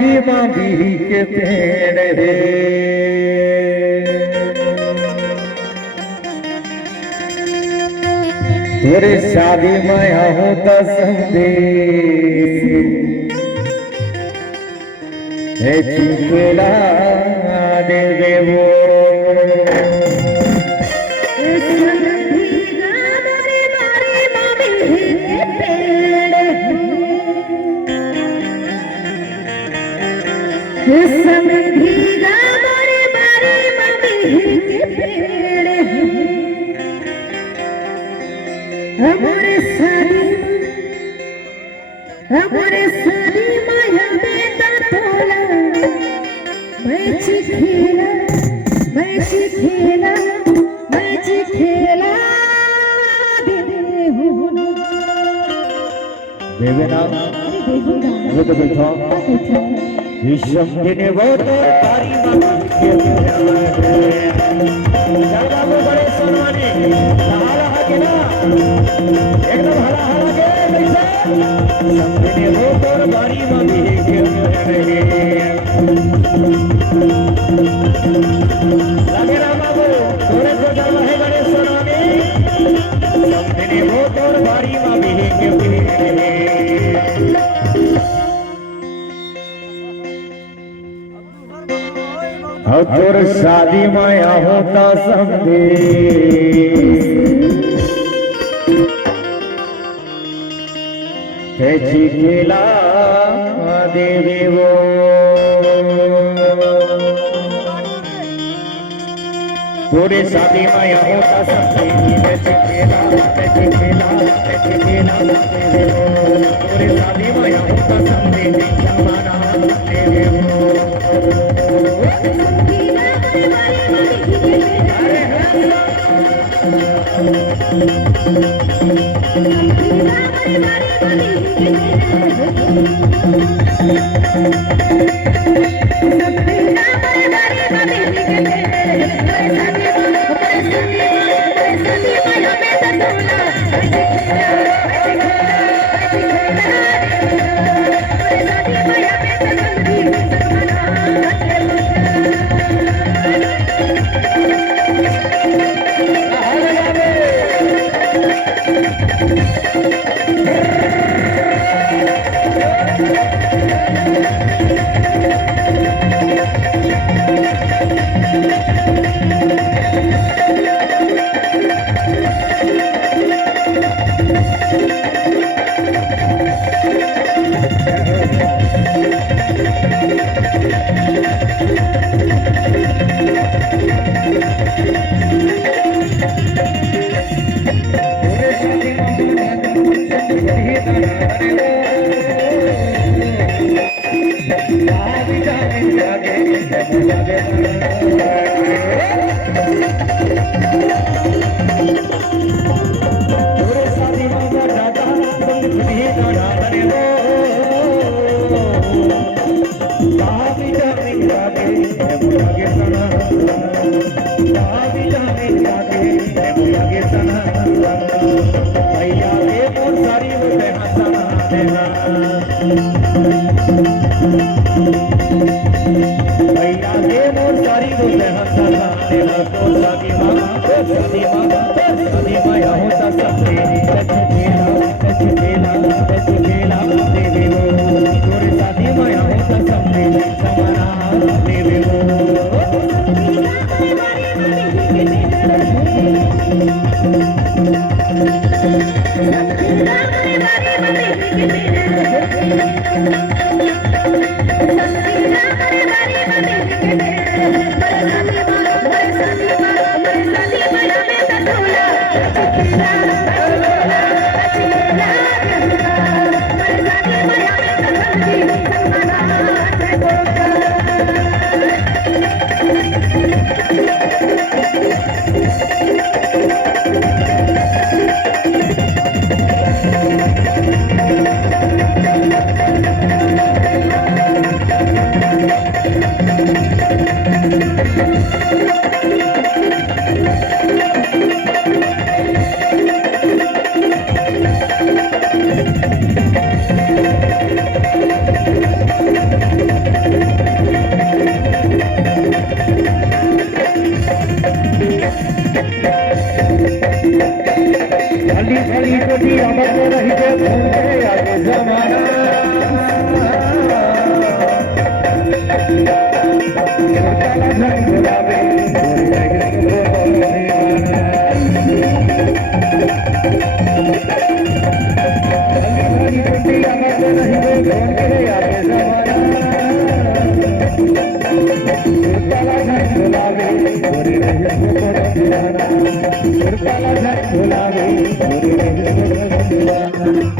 शादी माँ भी के पेड़ है तोरे शादी में होता संदेश है चिकेला दे देवो हमारे सारी माया बेटा तोला मैं खेला देवेना वो तो बैठो विश्वम देने वो तो तारी माँ के जलवा को बड़े सम्मानी हाला के ना एकदम हाला के कैसा देने वो तो तारी माँ के लगे ना बाबू थोड़े तो जलवा है बड़े सम्मानी देने वो तो तारी माँ के और तोर शादी माया होता समझे कैसी खेला देवे वो तोरे शादी माया होता समझे कैसी खेला देवे वो तोरे शादी माया होता समझे समाना देवे वो खाली खाली कोठी अमर रहिबे भूखे आगे जमाना काला धन गुलाबे खाली खाली कोठी अमर रहिबे भूखे आगे जमाना काला धन गुलाबे गोरी रहे दीवाना काला धन गुलाबे गोरी रहे दीवाना